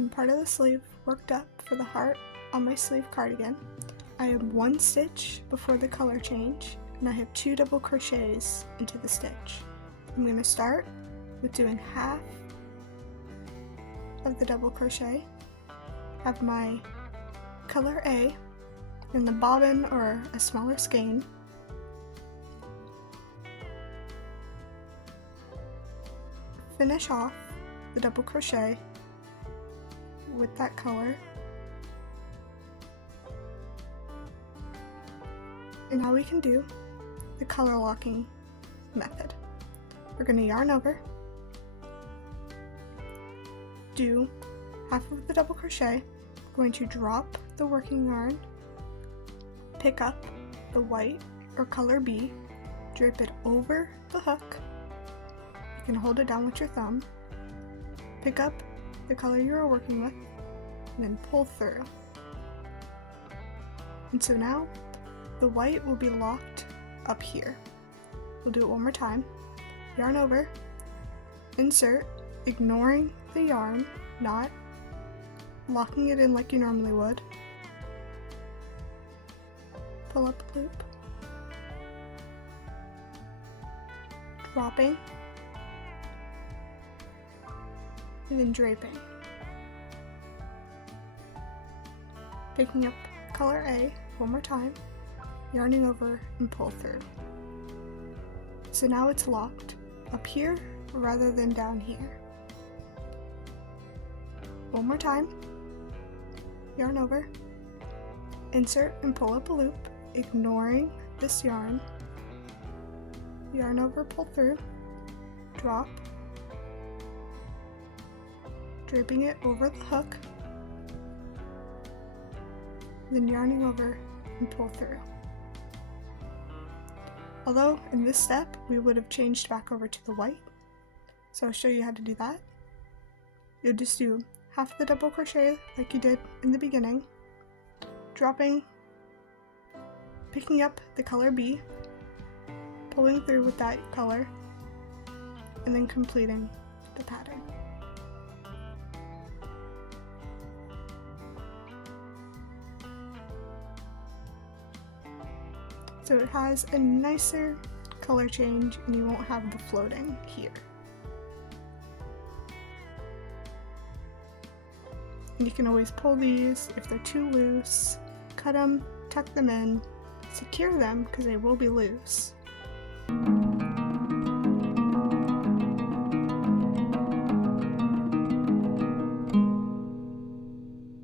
and part of the sleeve worked up for the heart on my sleeve cardigan. I have 1 stitch before the color change, and I have 2 double crochets into the stitch. I'm going to start with doing half of the double crochet, have my color A in the bobbin or a smaller skein, finish off the double crochet with that color, and now we can do the color locking method. We're going to yarn over, do half of the double crochet, going to drop the working yarn, pick up the white or color B, drape it over the hook, you can hold it down with your thumb, pick up the color you are working with, and then pull through. And so now the white will be locked up here. We'll do it one more time. Yarn over, insert, ignoring the yarn, not locking it in like you normally would. Pull up a loop, dropping, and then draping. Picking up color A one more time, yarning over and pull through. So now it's locked up here rather than down here. One more time, yarn over, insert and pull up a loop, ignoring this yarn, yarn over, pull through, drop, draping it over the hook, then yarning over and pull through. Although in this step we would have changed back over to the white, so I'll show you how to do that. You'll just do half the double crochet like you did in the beginning, dropping, picking up the color B, pulling through with that color, and then completing the pattern. So it has a nicer color change and you won't have the floating here. And you can always pull these if they're too loose, cut them, tuck them in, secure them because they will be loose.